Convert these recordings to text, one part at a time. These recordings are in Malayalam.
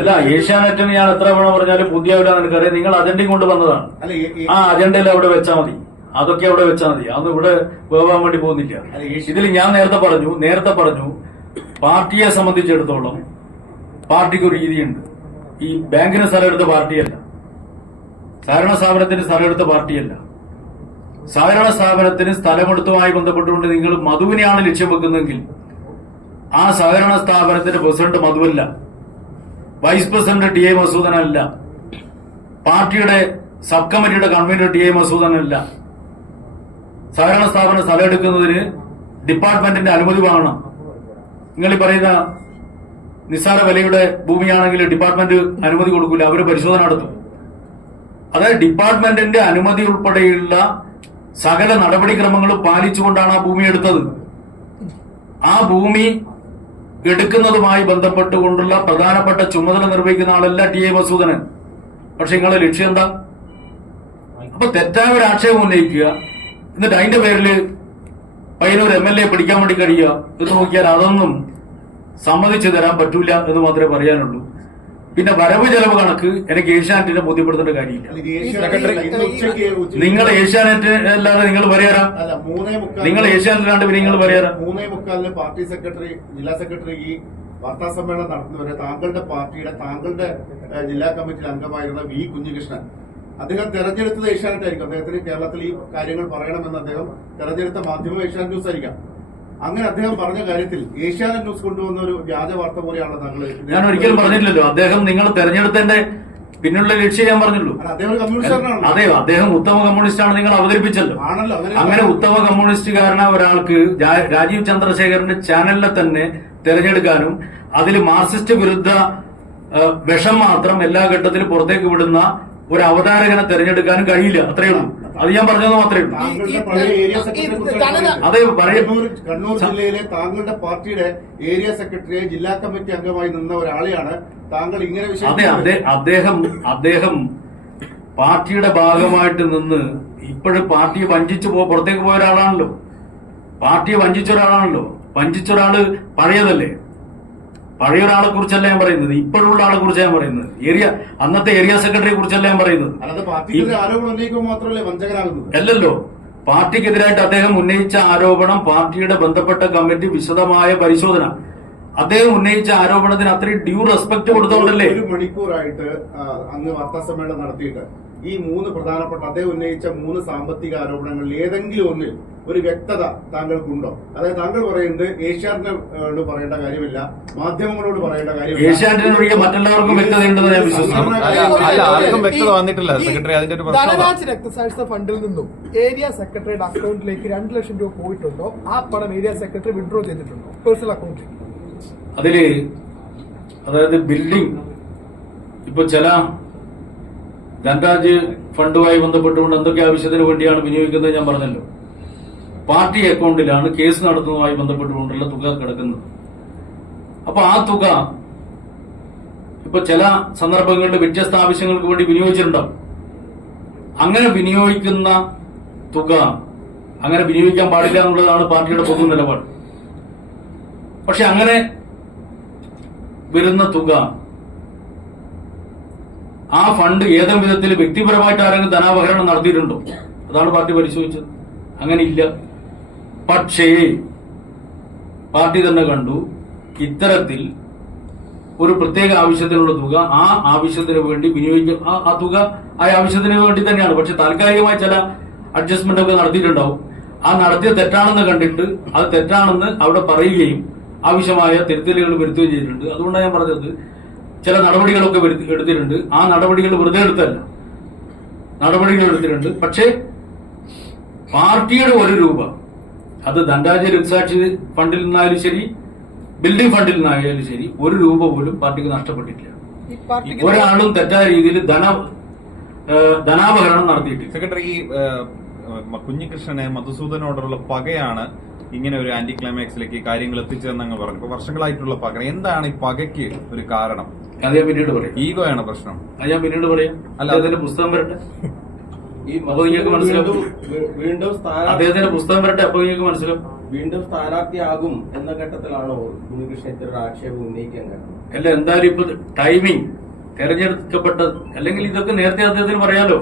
അല്ല, ഏഷ്യാനെറ്റിന് ഞാൻ എത്ര തവണ പറഞ്ഞാലും പുതിയ എവിടെ നിനക്കറിയാം, നിങ്ങൾ അജണ്ടയും കൊണ്ട് വന്നതാണ്. ആ അജണ്ടയിൽ അവിടെ വെച്ചാൽ മതി, അതൊക്കെ അവിടെ വെച്ചാൽ മതി, അതൊന്നും ഇവിടെ പോകാൻ വേണ്ടി പോകുന്നില്ല. ഇതിൽ ഞാൻ നേരത്തെ പറഞ്ഞു പാർട്ടിയെ സംബന്ധിച്ചിടത്തോളം പാർട്ടിക്ക് ഒരു രീതിയുണ്ട്. ഈ ബാങ്കിന് സ്ഥലം എടുത്ത പാർട്ടിയല്ല, സഹകരണ സ്ഥാപനത്തിന് സ്ഥലം എടുത്ത പാർട്ടിയല്ല. സഹകരണ സ്ഥാപനത്തിന് സ്ഥലമെടുത്തുമായി ബന്ധപ്പെട്ടുകൊണ്ട് നിങ്ങൾ മധുവിനെയാണ് ലക്ഷ്യം വെക്കുന്നതെങ്കിൽ ആ സഹകരണ സ്ഥാപനത്തിന്റെ പ്രസിഡന്റ് മധുവല്ല, വൈസ് പ്രസിഡന്റ് ടി എ മസൂദനല്ല, പാർട്ടിയുടെ സബ് കമ്മിറ്റിയുടെ കൺവീനർ ടി എ മസൂദനല്ല. സഹകരണ സ്ഥാപനം സ്ഥലം എടുക്കുന്നതിന് ഡിപ്പാർട്ട്മെന്റിന്റെ അനുമതി വാങ്ങണം. നിങ്ങൾ ഈ പറയുന്ന നിസ്സാര വിലയുടെ ഭൂമിയാണെങ്കിൽ ഡിപ്പാർട്ട്മെന്റ് അനുമതി കൊടുക്കില്ല, അവര് പരിശോധന നടത്തും. അതായത് ഡിപ്പാർട്ട്മെന്റിന്റെ അനുമതി ഉൾപ്പെടെയുള്ള സകല നടപടിക്രമങ്ങളും പാലിച്ചുകൊണ്ടാണ് ആ ഭൂമി എടുത്തത്. ആ ഭൂമി എടുക്കുന്നതുമായി ബന്ധപ്പെട്ടുകൊണ്ടുള്ള പ്രധാനപ്പെട്ട ചുമതല നിർവഹിക്കുന്ന ആളല്ല ടി എ മസൂദനൻ. പക്ഷെ നിങ്ങളുടെ ലക്ഷ്യം എന്താ? അപ്പൊ തെറ്റായ ഒരു ആക്ഷേപം ഉന്നയിക്കുക, എന്നിട്ട് അതിന്റെ പേരിൽ പയ്യന്നൂർ MLA പിടിക്കാൻ വേണ്ടി കഴിയുക എന്ന് നോക്കിയാൽ അതൊന്നും സമ്മതിച്ചു തരാൻ പറ്റൂല എന്ന് മാത്രമേ പറയാനുള്ളൂ. പിന്നെ വരവ് ചെലവ് കണക്ക് എനിക്ക് ഏഷ്യാനെറ്റിനെ ബോധ്യപ്പെടുത്തേണ്ട കാര്യമില്ല. നിങ്ങൾ ഏഷ്യാനെറ്റ് അല്ലാതെ നിങ്ങൾ പറയാറാം, നിങ്ങൾ ഏഷ്യാനെറ്റിലാണ്ട് പിന്നെ നിങ്ങൾ പറയാറാം. 3:45 പാർട്ടി സെക്രട്ടറി, ജില്ലാ സെക്രട്ടറി ഈ വാർത്താ സമ്മേളനം നടത്തുന്നവരെ താങ്കളുടെ പാർട്ടിയുടെ താങ്കളുടെ ജില്ലാ കമ്മിറ്റിയിൽ അംഗമായിരുന്ന വി കുഞ്ഞികൃഷ്ണൻ അദ്ദേഹം തെരഞ്ഞെടുത്തത് ഏഷ്യാനെറ്റ് ആയിരിക്കും. അദ്ദേഹത്തിന് കേരളത്തിൽ ഈ കാര്യങ്ങൾ പറയണമെന്ന് അദ്ദേഹം തെരഞ്ഞെടുത്ത മാധ്യമം ഏഷ്യാനെറ്റ് ന്യൂസ് ആയിരിക്കാം. അങ്ങനെ അദ്ദേഹം പറഞ്ഞ കാര്യത്തിൽ ഏഷ്യാനെറ്റ് ന്യൂസ് കൊണ്ടുവന്ന ഒരു വ്യാജ വാർത്ത പോലെയാണ് താങ്കൾ. ഞാൻ ഒരിക്കലും പറഞ്ഞിട്ടില്ലല്ലോ അദ്ദേഹം നിങ്ങൾ തെരഞ്ഞെടുത്തതിന്റെ പിന്നുള്ള ലക്ഷ്യം ഞാൻ പറഞ്ഞുള്ളൂ. അദ്ദേഹം കമ്മ്യൂണിസ്റ്റാണ്. അതെ, അദ്ദേഹം ഉത്തമ കമ്മ്യൂണിസ്റ്റാണ് നിങ്ങൾ അവതരിപ്പിച്ചല്ലോ. ആണല്ലോ. അങ്ങനെ ഉത്തമ കമ്മ്യൂണിസ്റ്റുകാരനായ ഒരാൾക്ക് രാജീവ് ചന്ദ്രശേഖരന്റെ ചാനലിനെ തന്നെ തെരഞ്ഞെടുക്കാനും അതിൽ മാർക്സിസ്റ്റ് വിരുദ്ധ വിഷം മാത്രം എല്ലാ ഘട്ടത്തിലും പുറത്തേക്ക് വിടുന്ന ഒരു അവതാരകനെ തെരഞ്ഞെടുക്കാനും കഴിയില്ല. അത്രയേ ഉള്ളൂ. അത് ഞാൻ പറഞ്ഞത് മാത്രമേ ഉള്ളൂ. അതെ, കണ്ണൂർ ജില്ലയിലെ താങ്കളുടെ പാർട്ടിയുടെ ഏരിയ സെക്രട്ടറിയെ ജില്ലാ കമ്മിറ്റി അംഗമായി നിന്ന ഒരാളെയാണ് താങ്കൾ ഇങ്ങനെ അതെ, അദ്ദേഹം പാർട്ടിയുടെ ഭാഗമായിട്ട് നിന്ന് ഇപ്പോഴും പാർട്ടിയെ വഞ്ചിച്ചു പുറത്തേക്ക് പോയ ഒരാളാണല്ലോ. പാർട്ടിയെ വഞ്ചിച്ച ഒരാള് പഴയതല്ലേ. പഴയ ഒരാളെ കുറിച്ചല്ല ഞാൻ പറയുന്നത്, ഇപ്പോഴുള്ള ആളെ കുറിച്ച് ഞാൻ പറയുന്നത്. അന്നത്തെ ഏരിയ സെക്രട്ടറിയെ കുറിച്ചല്ല ഞാൻ പറയുന്നത്. അല്ലല്ലോ, പാർട്ടിക്കെതിരായിട്ട് അദ്ദേഹം ഉന്നയിച്ച ആരോപണം, പാർട്ടിയുടെ ബന്ധപ്പെട്ട കമ്മിറ്റി വിശദമായ പരിശോധന, അദ്ദേഹം ഉന്നയിച്ച ആരോപണത്തിന് അത്രയും ഡ്യൂ റെസ്പെക്ട് കൊടുത്തോണ്ടല്ലേ. 1 മണിക്കൂറായിട്ട് അങ്ങ് വാർത്താ സമ്മേളനം നടത്തിയിട്ട് ഈ 3 പ്രധാനപ്പെട്ട അദ്ദേഹം ഉന്നയിച്ച 3 സാമ്പത്തിക ആരോപണങ്ങളിൽ ഏതെങ്കിലും ഒന്നിൽ ഒരു വ്യക്തത താങ്കൾക്കുണ്ടോ? അതായത് താങ്കൾ പറയുന്നത് ഏഷ്യാനെറ്റിനോട് പറയേണ്ട കാര്യമില്ല, മാധ്യമങ്ങളോട് പറയേണ്ട കാര്യമില്ല, ഏഷ്യാനെറ്റിനൊഴികെ മറ്റുള്ളവർക്കും വ്യക്തതയുണ്ടെന്ന് ഞാൻ വിശ്വസിക്കുന്നു. ധനരാജ് രക്തസാക്ഷിത്വ ഫണ്ടിൽ നിന്നും ഏരിയ സെക്രട്ടറിയുടെ അക്കൗണ്ടിലേക്ക് 2 ലക്ഷം രൂപ പോയിട്ടുണ്ടോ? ആ പണം ഏരിയ സെക്രട്ടറി വിഡ്രോ ചെയ്തിട്ടുണ്ടോ പേഴ്സണൽ അക്കൗണ്ടിൽ? അതില് അതായത് ബിൽഡിംഗ് ഇപ്പൊ ചില ധനരാജ് ഫണ്ടുമായി ബന്ധപ്പെട്ടുകൊണ്ട് എന്തൊക്കെ ആവശ്യത്തിന് വേണ്ടിയാണ് വിനിയോഗിക്കുന്നത് ഞാൻ പറഞ്ഞല്ലോ. പാർട്ടി അക്കൗണ്ടിലാണ് കേസ് നടത്തുന്നതുമായി ബന്ധപ്പെട്ടുകൊണ്ടുള്ള തുക കിടക്കുന്നത്. അപ്പൊ ആ തുക ഇപ്പൊ ചില സന്ദർഭങ്ങളിൽ വ്യത്യസ്ത ആവശ്യങ്ങൾക്ക് വേണ്ടി വിനിയോഗിച്ചിട്ടുണ്ടാവും. അങ്ങനെ വിനിയോഗിക്കുന്ന തുക അങ്ങനെ വിനിയോഗിക്കാൻ പാടില്ല എന്നുള്ളതാണ് പാർട്ടിയുടെ പൊതു നിലപാട്. പക്ഷെ അങ്ങനെ വരുന്ന തുക, ആ ഫണ്ട് ഏതെങ്കിലും വിധത്തിൽ വ്യക്തിപരമായിട്ട് ആരെങ്കിലും ധനാപഹരണം നടത്തിയിട്ടുണ്ടോ? അതാണ് പാർട്ടി പരിശോധിച്ചത്. അങ്ങനെ ഇല്ല. പക്ഷേ പാർട്ടി തന്നെ കണ്ടു ഇത്തരത്തിൽ ഒരു പ്രത്യേക ആവശ്യത്തിനുള്ള തുക ആ ആവശ്യത്തിന് വേണ്ടി വിനിയോഗിക്കും. ആ തുക ആ ആവശ്യത്തിന് വേണ്ടി തന്നെയാണ്. പക്ഷെ താൽക്കാലികമായി ചില അഡ്ജസ്റ്റ്മെന്റ് ഒക്കെ നടത്തിയിട്ടുണ്ടാവും. ആ നടത്തിയ തെറ്റാണെന്ന് കണ്ടിട്ട് അത് തെറ്റാണെന്ന് അവിടെ പറയുകയും ആവശ്യമായ തിരുത്തലുകൾ വരുത്തുകയും ചെയ്തിട്ടുണ്ട്. അതുകൊണ്ടാണ് ഞാൻ പറഞ്ഞത് ചില നടപടികളൊക്കെ എടുത്തിട്ടുണ്ട്. ആ നടപടികൾ വെറുതെ എടുത്തല്ല, നടപടികൾ എടുത്തിട്ടുണ്ട്. പക്ഷേ പാർട്ടിയുടെ 1 രൂപ, അത് ധനരാജ് രക്തസാക്ഷി ഫണ്ടിൽ നിന്നായാലും ശരി, ബിൽഡിംഗ് ഫണ്ടിൽ നിന്നായാലും ശരി, 1 രൂപ പോലും പാർട്ടിക്ക് നഷ്ടപ്പെട്ടിട്ടില്ല. ഒരാളും തെറ്റായ രീതിയിൽ ധനാപഹരണം നടത്തിയിട്ടില്ല. സെക്രട്ടറി, കുഞ്ഞികൃഷ്ണനെ മധുസൂദനോടുള്ള പകയാണ് ഇങ്ങനെ ഒരു ആന്റി ക്ലൈമാക്സിലേക്ക് കാര്യങ്ങൾ എത്തിച്ചതെന്നങ്ങ് പറഞ്ഞു. ഇപ്പൊ വർഷങ്ങളായിട്ടുള്ള പക, എന്താണ് ഈ പകയ്ക്ക് ഒരു കാരണം? അത് ഞാൻ പിന്നീട് പറയാം. ഈഗോയാണ് പ്രശ്നം. അത് ഞാൻ പിന്നീട് പറയാം. അല്ല, അതിന്റെ പുസ്തകം വരട്ടെ, അപ്പൊ നിങ്ങൾക്ക് മനസ്സിലാവും. അദ്ദേഹത്തിന്റെ പുസ്തകം വരട്ടെ, അപ്പൊ നിങ്ങൾക്ക് മനസ്സിലാവും. വീണ്ടും സ്ഥാനാർത്ഥിയാകും എന്ന ഘട്ടത്തിലാണോ കുഞ്ഞികൃഷ്ണൻ ഇത്തരം ആക്ഷേപം ഉന്നയിക്കാൻ കാരണം? അല്ല, എന്തായാലും ഇപ്പൊ ടൈമിംഗ് തെരഞ്ഞെടുക്കപ്പെട്ടത്, അല്ലെങ്കിൽ ഇതൊക്കെ നേരത്തെ അദ്ദേഹത്തിന് പറയാലോ.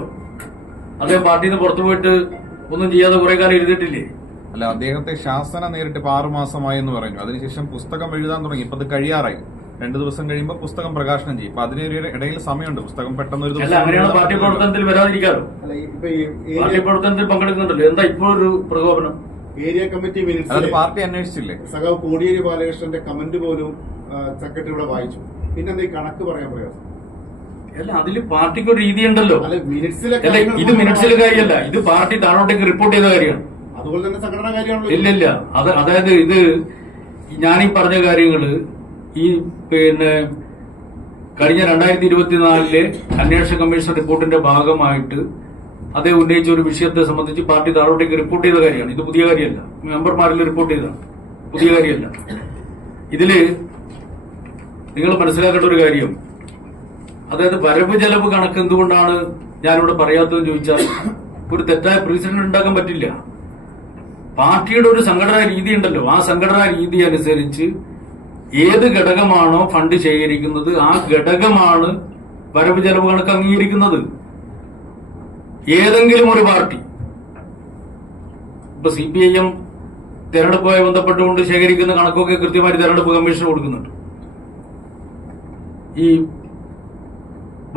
അദ്ദേഹം പാർട്ടിയിൽ നിന്ന് പുറത്തു പോയിട്ട് ഒന്നും ചെയ്യാതെ കുറെ കാലം എഴുതിയിട്ടില്ലേ? അല്ല, അദ്ദേഹത്തെ ശാസന നേരിട്ട് ഇപ്പൊ 6 മാസമായി എന്ന് പറഞ്ഞു. അതിനുശേഷം പുസ്തകം എഴുതാൻ തുടങ്ങി. ഇപ്പൊ അത് കഴിയാറായി. 2 ദിവസം കഴിയുമ്പോൾ പുസ്തകം പ്രകാശനം ചെയ്യും. അപ്പൊ അതിനൊരു ഇടയിൽ സമയമുണ്ട്. പുസ്തകം പെട്ടെന്ന് ഒരു അല്ല, അങ്ങനെയാണ് പാർട്ടി പ്രവർത്തനത്തിൽ വരാതിരിക്കാലോ. അല്ല, ഇപ്പൊ ഈ പാർട്ടി പ്രവർത്തനത്തിൽ പങ്കെടുക്കുന്നുണ്ടല്ലോ. എന്താ ഇപ്പോഴൊരു പ്രകോപനം? ഏരിയ കമ്മിറ്റി അത് മിനിറ്റ്സിൽ പാർട്ടി അന്വേഷിച്ചില്ലേ? സഖാവ് കോടിയേരി ബാലകൃഷ്ണന്റെ കമന്റ് പോലും സെക്രട്ടറി ഇവിടെ വായിച്ചു. പിന്നെന്താ ഈ കണക്ക് പറയാൻ പ്രയാസം? അല്ല, അതില് പാർട്ടിക്ക് ഒരു രീതി ഉണ്ടല്ലോ. അല്ല, മിനിറ്റ്സിലെ അല്ല, ഇത് മിനിറ്റ്സിലെ കാര്യമല്ല, ഇത് പാർട്ടി താഴോട്ടേക്ക് റിപ്പോർട്ട് ചെയ്ത കാര്യമാണ്. അതുപോലെ തന്നെ സംഘടനാ കാര്യമാണല്ലോ. ഇല്ലില്ല, അതായത് ഇത് ഞാനീ പറഞ്ഞ കാര്യങ്ങള് ഈ കഴിഞ്ഞ 2024 അന്വേഷണ കമ്മീഷൻ റിപ്പോർട്ടിന്റെ ഭാഗമായിട്ട് അദ്ദേഹം ഉന്നയിച്ച ഒരു വിഷയത്തെ സംബന്ധിച്ച് പാർട്ടി താഴോട്ടേക്ക് റിപ്പോർട്ട് ചെയ്ത കാര്യമാണ്. ഇത് പുതിയ കാര്യമല്ല. മെമ്പർമാരിൽ റിപ്പോർട്ട് ചെയ്തതാണ്, പുതിയ കാര്യമല്ല. ഇതില് നിങ്ങൾ മനസ്സിലാക്കേണ്ട ഒരു കാര്യം, അതായത് വരവ് ചെലവ് കണക്ക് എന്തുകൊണ്ടാണ് ഞാനിവിടെ പറയാത്തതെന്ന് ചോദിച്ചാൽ, ഒരു തെറ്റായ പ്രീസിഡന്റ് ഉണ്ടാക്കാൻ പറ്റില്ല. പാർട്ടിയുടെ ഒരു സംഘടനാ രീതി ഉണ്ടല്ലോ. ആ സംഘടനാ രീതി അനുസരിച്ച് ഏത് ഘടകമാണോ ഫണ്ട് ശേഖരിക്കുന്നത് ആ ഘടകമാണ് വരവ് ചെലവ് കണക്ക് അംഗീകരിക്കുന്നത്. ഏതെങ്കിലും ഒരു പാർട്ടി, ഇപ്പൊ CPIM തെരഞ്ഞെടുപ്പുമായി ബന്ധപ്പെട്ടുകൊണ്ട് ശേഖരിക്കുന്ന കണക്കൊക്കെ കൃത്യമായി തെരഞ്ഞെടുപ്പ് കമ്മീഷന് കൊടുക്കുന്നുണ്ട്. ഈ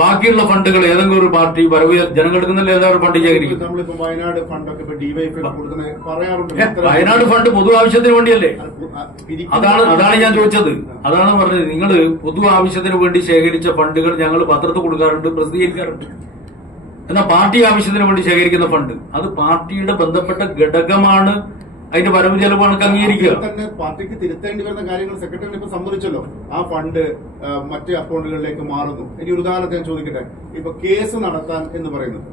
ബാക്കിയുള്ള ഫണ്ടുകൾ ഏതെങ്കിലും ഒരു പാർട്ടി വരവ് ജനങ്ങൾക്ക് നല്ല ഏതാണ്ട് ഫണ്ട് ശേഖരിക്കും. നമ്മളിപ്പോ വയനാട് ഫണ്ടൊക്കെ ഇപ്പൊ ഡിവൈഎഫ്ഐ കൊടുക്കുന്ന പറയാറുണ്ട്. വയനാട് ഫണ്ട് പൊതു ആവശ്യത്തിന് വേണ്ടിയല്ലേ? അതാണ് ഞാൻ ചോദിച്ചത്. അതാണ് പറഞ്ഞത്. നിങ്ങൾ പൊതു ആവശ്യത്തിന് വേണ്ടി ശേഖരിച്ച ഫണ്ടുകൾ ഞങ്ങൾ പത്രത്തിൽ കൊടുക്കാറുണ്ട്, പ്രസിദ്ധീകരിക്കാറുണ്ട്. എന്നാൽ പാർട്ടി ആവശ്യത്തിന് വേണ്ടി ശേഖരിക്കുന്ന ഫണ്ട് അത് പാർട്ടിയുടെ ബന്ധപ്പെട്ട ഘടകമാണ്. അതിന്റെ വരവ് ചെലവ് കണക്ക് അംഗീകരിക്കുക. തന്നെ പാർട്ടിക്ക് തിരുത്തേണ്ടി വരുന്ന കാര്യങ്ങൾ സെക്രട്ടറി ഇപ്പൊ സമ്മതിച്ചല്ലോ. ആ ഫണ്ട് മറ്റ് അക്കൗണ്ടുകളിലേക്ക് മാറുന്നു. ഇനി ഒരു ഉദാഹരണത്തെ ഞാൻ ചോദിക്കട്ടെ. ഇപ്പൊ കേസ് നടത്താൻ എന്ന് പറയുന്നത്,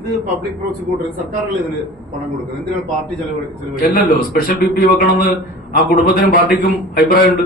ഇത് പബ്ലിക് പ്രോസിക്യൂട്ടർ സർക്കാരല്ലേ ഇതിന് പണം കൊടുക്കുന്നത്? എന്തിനാണ് പാർട്ടി ചെലവ്? അല്ലല്ലോ, സ്പെഷ്യൽ BP വെക്കണമെന്ന് ആ കുടുംബത്തിനും പാർട്ടിക്കും അഭിപ്രായമുണ്ട്.